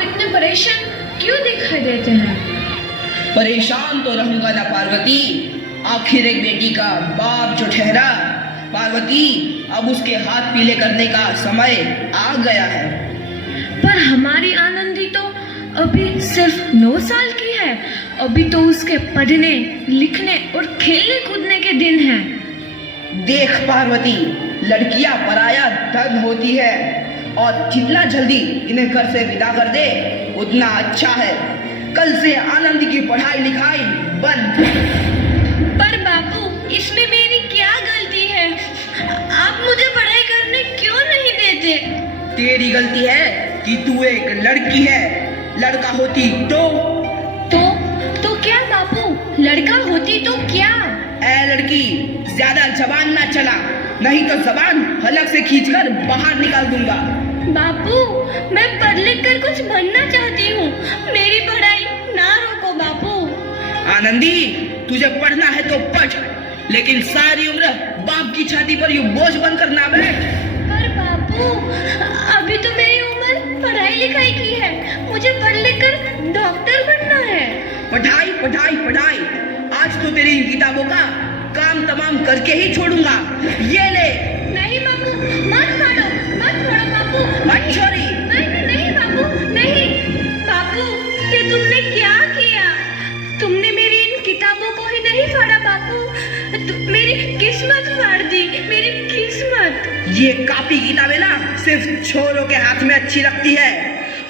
आप इतने परेशान क्यों दिखाई देते हैं? परेशान तो रहूंगा ना पार्वती, आखिर एक बेटी का बाप जो ठहरा। पार्वती, अब उसके हाथ पीले करने का समय आ गया है। पर हमारी आनंदी तो अभी सिर्फ 9 साल की है। अभी तो उसके पढ़ने, लिखने और खेलने कूदने के दिन हैं। देख पार्वती, लड़कियां पराया धन होती है और जितना जल्दी इन्हें घर से विदा कर दे उतना अच्छा है। कल से आनंद की पढ़ाई लिखाई बंद। पर बापू, इसमें मेरी क्या गलती है? आप मुझे पढ़ाई करने क्यों नहीं देते? तेरी गलती है कि तू एक लड़की है। लड़का होती तो क्या बापू? लड़का होती तो क्या? ए लड़की, ज्यादा जबान ना चला, नहीं तो जबान हलक से खींचकर बाहर निकाल दूंगा। बापू, मैं पढ़ लिख कर कुछ बनना चाहती हूँ। मेरी पढ़ाई ना रोको बापू। आनंदी, तुझे पढ़ना है तो पढ़, लेकिन सारी उम्र बाप की छाती पर यूं बोझ बनकर ना बैठ। पर बापू, अभी तो मेरी उम्र पढ़ाई लिखाई की है। मुझे पढ़ लिख कर डॉक्टर बनना है। पढ़ाई पढ़ाई पढ़ाई, आज तो तेरी इन किताबों का काम तमाम करके ही छोड़ूंगा। ये ले। नहीं बापू, मत फाड़ो बापू। मत छोड़ी। नहीं बापू, नहीं। बापू, ये तुमने क्या किया? तुमने मेरी इन किताबों को ही नहीं फाड़ा बापू, मेरी किस्मत फाड़ दी, मेरी किस्मत। ये कापी किताबें ना सिर्फ छोरों के हाथ में अच्छी लगती है,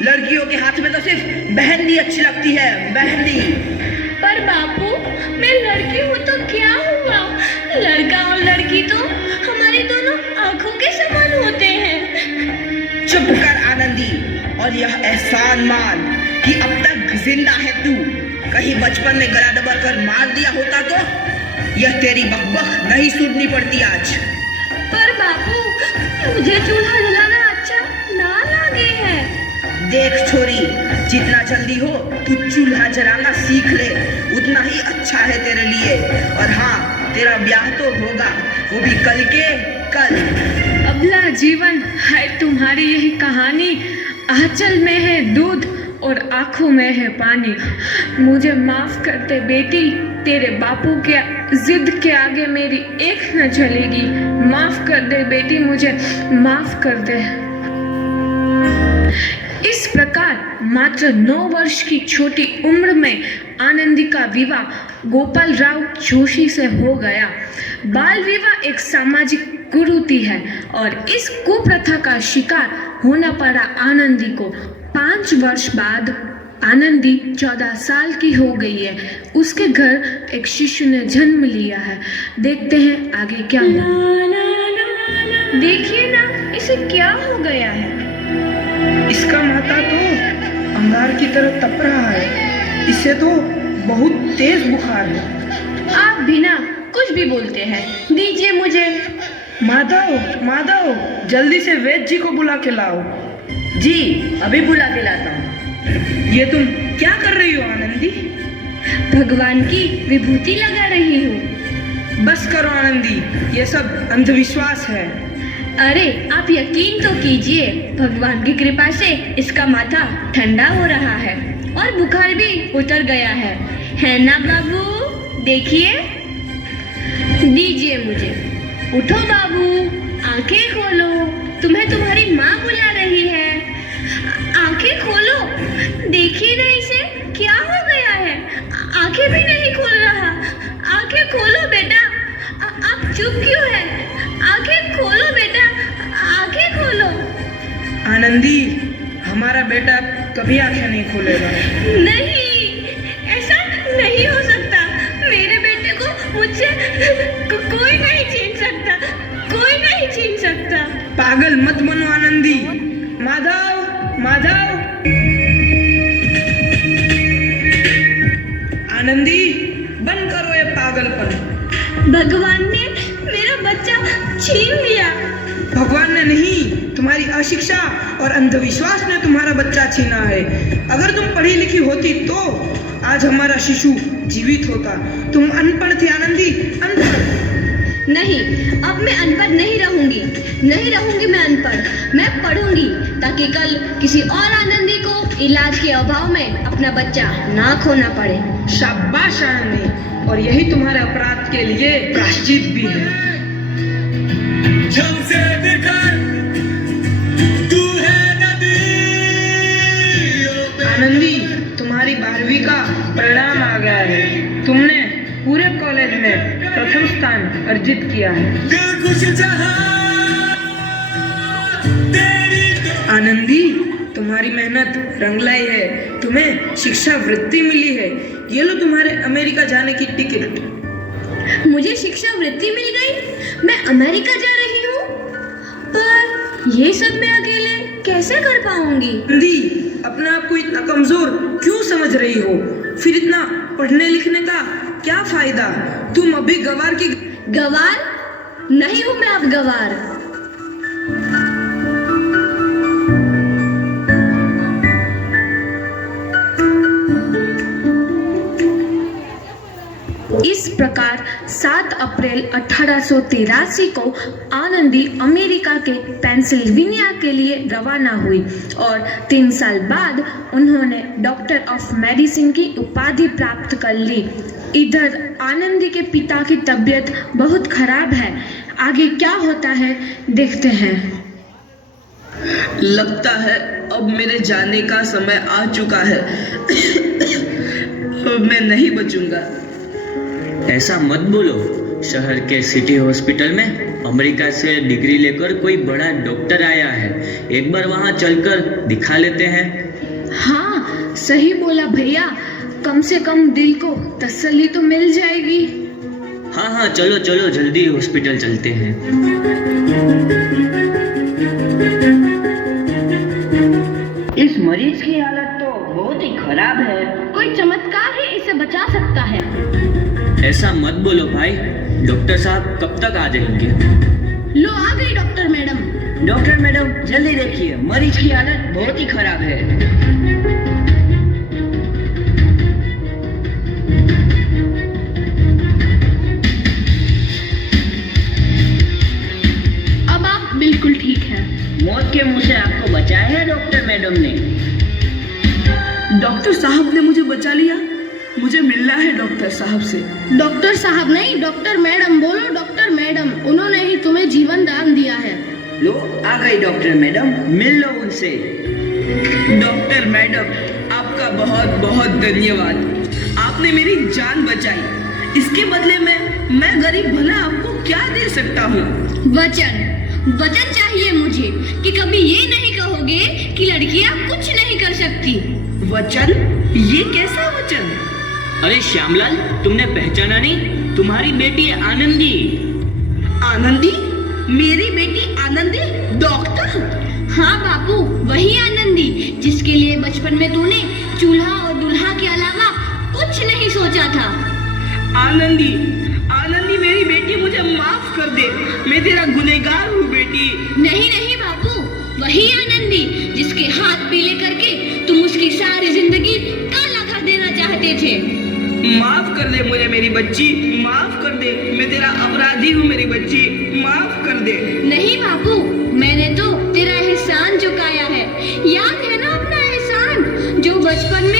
लड़कियों के हाथ में तो सिर्फ मेहंदी अच्छी लगती है, मेहंदी। पर बापू, मैं लड़की हूँ तो क्या हुआ? लड़का और लड़की तो हमारी दोनों आंखों के समान होते हैं। चुप कर आनंदी, और यह एहसान मान कि अब तक जिंदा है तू। कहीं बचपन में गला दबाकर मार दिया होता तो यह तेरी बकबक नहीं सुननी पड़ती आज। पर बापू, मुझे चूल्हा जलाना अच्छा ना लगे है। देख छोरी, जितना जल्दी हो तू चूल्हा जलाना सीख ले, उतना ही अच्छा है तेरे लिए। और हाँ, तेरा ब्याह तो होगा, वो भी कल के कल। अबला जीवन है तुम्हारी यही कहानी। आंचल में है दूध और आंखों में है पानी। मुझे माफ कर दे बेटी, तेरे बापू के जिद के आगे मेरी एक न चलेगी। माफ कर दे बेटी, मुझे माफ कर दे। इस प्रकार मात्र 9 वर्ष की छोटी उम्र में आनंदी का विवाह गोपाल राव जोशी से हो गया। बाल विवाह एक सामाजिक कुरीति है और इस कुप्रथा का शिकार होना पड़ा आनंदी को। 5 वर्ष बाद आनंदी 14 साल की हो गई है। उसके घर एक शिशु ने जन्म लिया है। देखते हैं आगे क्या हुआ। देखिए ना, इसे क्या हो गया है? इसका माथा तो अंगार की तरह तप रहा है। इसे तो बहुत तेज बुखार है। आप बिना कुछ भी बोलते हैं, दीजिए मुझे। माधव, जल्दी से वैद्य जी को बुला के लाओ। जी, अभी बुला के लाता हूँ। ये तुम क्या कर रही हो आनंदी? भगवान की विभूति लगा रही हूँ। बस करो आनंदी, ये सब अंधविश्वास है। अरे आप यकीन तो कीजिए, भगवान की कृपा से इसका माथा ठंडा हो रहा है और बुखार भी उतर गया है ना बाबू? देखिए, दीजिए मुझे। उठो बाबू, आंखें खोलो, तुम्हें तुम्हारी माँ बुला रही है। आंखें खोलो, देखिए ना इसे क्या हो गया है। आंखें भी नहीं खोल रहा। आंखें खोलो बेटा। आप चुप क्यों है? आंखें खोलो बेटा, आंखें खोलो। आनंदी, हमारा बेटा कभी आंखें नहीं खोलेगा। नहीं, ऐसा नहीं हो सकता। मेरे बेटे को मुझसे कोई नहीं छीन सकता, कोई नहीं छीन सकता। पागल मत बनो आनंदी। माधव, आनंदी, बंद करो ये पागलपन। भगवान ने मेरा बच्चा छीन लिया। भगवान ने नहीं, तुम्हारी अशिक्षा और अंधविश्वास ने तुम्हारा बच्चा छीना है। अगर तुम पढ़ी लिखी होती तो आज हमारा शिशु जीवित होता। तुम अनपढ़ थी आनंदी, अनपढ़। नहीं, अब मैं अनपढ़ नहीं रहूंगी मैं अनपढ़। मैं पढ़ूंगी ताकि कल किसी और आनंदी को इलाज के अभाव में अपना बच्चा ना खोना पड़े। शाबाश आनंदी, और यही तुम्हारे अपराध के लिए प्रायश्चित भी है। जब से देखा तू है नदी। आनंदी, तुम्हारी 12वीं का परिणाम आ गया है। तुमने पूरे कॉलेज में प्रथम स्थान अर्जित किया है। दिल खुश जहां तेरी तो आनंदी, तुम्हारी मेहनत रंग लाई है। तुम्हें शिक्षा वृत्ति मिली है। ये लो तुम्हारे अमेरिका जाने की टिकट। मुझे शिक्षा वृत्ति मिल गई, मैं अमेरिका जा रही हूँ। पर ये सब मैं अकेले कैसे कर पाऊंगी? आनंदी, अपने आप को इतना कमजोर क्यों समझ रही हो? फिर इतना पढ़ने लिखने का क्या फायदा? तुम अभी गवार की गवार नहीं हूँ मैं अब गवार। इस प्रकार 7 अप्रैल 1883 को आनंदी अमेरिका के पेंसिल्वेनिया के लिए रवाना हुई और 3 साल बाद उन्होंने डॉक्टर ऑफ मेडिसिन की उपाधि प्राप्त कर ली। इधर आनंदी के पिता की तबीयत बहुत खराब है। आगे क्या होता है देखते हैं। लगता है अब मेरे जाने का समय आ चुका है। अब मैं नहीं बचूंगा। ऐसा मत बोलो। शहर के सिटी हॉस्पिटल में अमेरिका से डिग्री लेकर कोई बड़ा डॉक्टर आया है। एक बार वहां चलकर दिखा लेते हैं। हाँ, सही बोला भैया। कम से कम दिल को तसल्ली तो मिल जाएगी। हाँ चलो चलो जल्दी हॉस्पिटल चलते हैं। इस मरीज की हालत तो बहुत ही खराब है। कोई चमत्कार ही इसे बचा सकता है। ऐसा मत बोलो भाई। डॉक्टर साहब कब तक आ जाएंगे? लो आ गई डॉक्टर मैडम। डॉक्टर मैडम जल्दी देखिए, मरीज की हालत बहुत ही खराब है। अब आप बिल्कुल ठीक हैं। मौत के मुंह से आपको बचाया है डॉक्टर मैडम ने। डॉक्टर साहब ने मुझे बचा लिया। मुझे मिलना है डॉक्टर साहब से। डॉक्टर साहब नहीं, डॉक्टर मैडम बोलो। डॉक्टर मैडम, उन्होंने ही तुम्हें जीवन दान दिया है। लो आ गई डॉक्टर मैडम, मिल लो उनसे। डॉक्टर मैडम, आपका बहुत बहुत धन्यवाद। आपने मेरी जान बचाई। इसके बदले में मैं गरीब भला आपको क्या दे सकता हूँ? वचन चाहिए मुझे कि कभी ये नहीं कहोगे कि लड़कियां कुछ नहीं कर सकती। वचन? ये कैसा वचन? अरे श्यामलाल, तुमने पहचाना नहीं? तुम्हारी बेटी है आनंदी। आनंदी? मेरी बेटी आनंदी डॉक्टर? हाँ बापू, वही आनंदी जिसके लिए बचपन में तूने चूल्हा और दूल्हा के अलावा कुछ नहीं सोचा था। आनंदी, आनंदी मेरी बेटी, मुझे माफ कर दे। मैं तेरा गुनहगार हूँ बेटी। नहीं बापू, वही आनंदी जिसके हाथ पीले करके तुम उसकी सारी जिंदगी काला कर देना चाहते थे। माफ कर दे मुझे मेरी बच्ची, माफ कर दे। मैं तेरा अपराधी हूँ मेरी बच्ची, माफ कर दे। नहीं बापू, मैंने तो तेरा एहसान चुकाया है। याद है ना अपना एहसान जो बचपन में